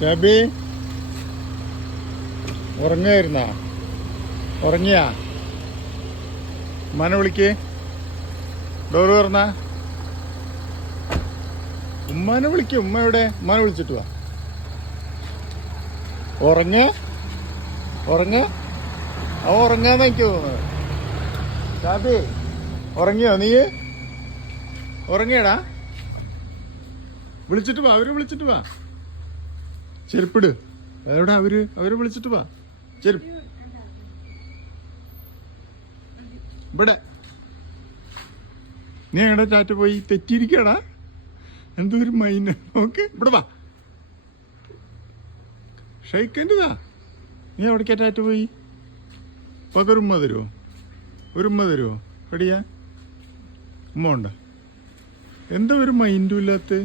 ഷാബി ഉറങ്ങായിരുന്നാ? ഉറങ്ങിയാ? ഉമ്മാനെ വിളിക്ക്. ഡോറ് തുറന്നാ. ഉമ്മാനെ വിളിക്ക്. ഉമ്മ എവിടെ? ഉമ്മാനെ വിളിച്ചിട്ട് വാ. ഉറങ്ങ ഉറങ്ങ അവ ഉറങ്ങാന്ന് എനിക്ക് തോന്നുന്നത്. ഷാബി ഉറങ്ങിയോ? നീ ഉറങ്ങിയടാ? വിളിച്ചിട്ട് വാ. അവരെ വിളിച്ചിട്ട് വാ. ചെരുപ്പിട്. എവിടെ അവരെ വിളിച്ചിട്ട് വാ. ചെരുപ്പ് ഇവിടെ. നീ എവിടെ ചാറ്റ് പോയി തെറ്റിയിരിക്കടാ? എന്തോ ഒരു മൈന. നോക്ക് ഇവിടെ വാ. ഷൈക്കൻ്റെതാ. നീ എവിടേക്കാ ടാറ്റ് പോയി? അപ്പോൾ അതൊരു ഉമ്മ തരുമോ? ഒരു ഉമ്മ തരുമോ? എടിയാ ഉമ്മ ഉണ്ടോ? എന്താ ഒരു മൈൻഡും ഇല്ലാത്ത?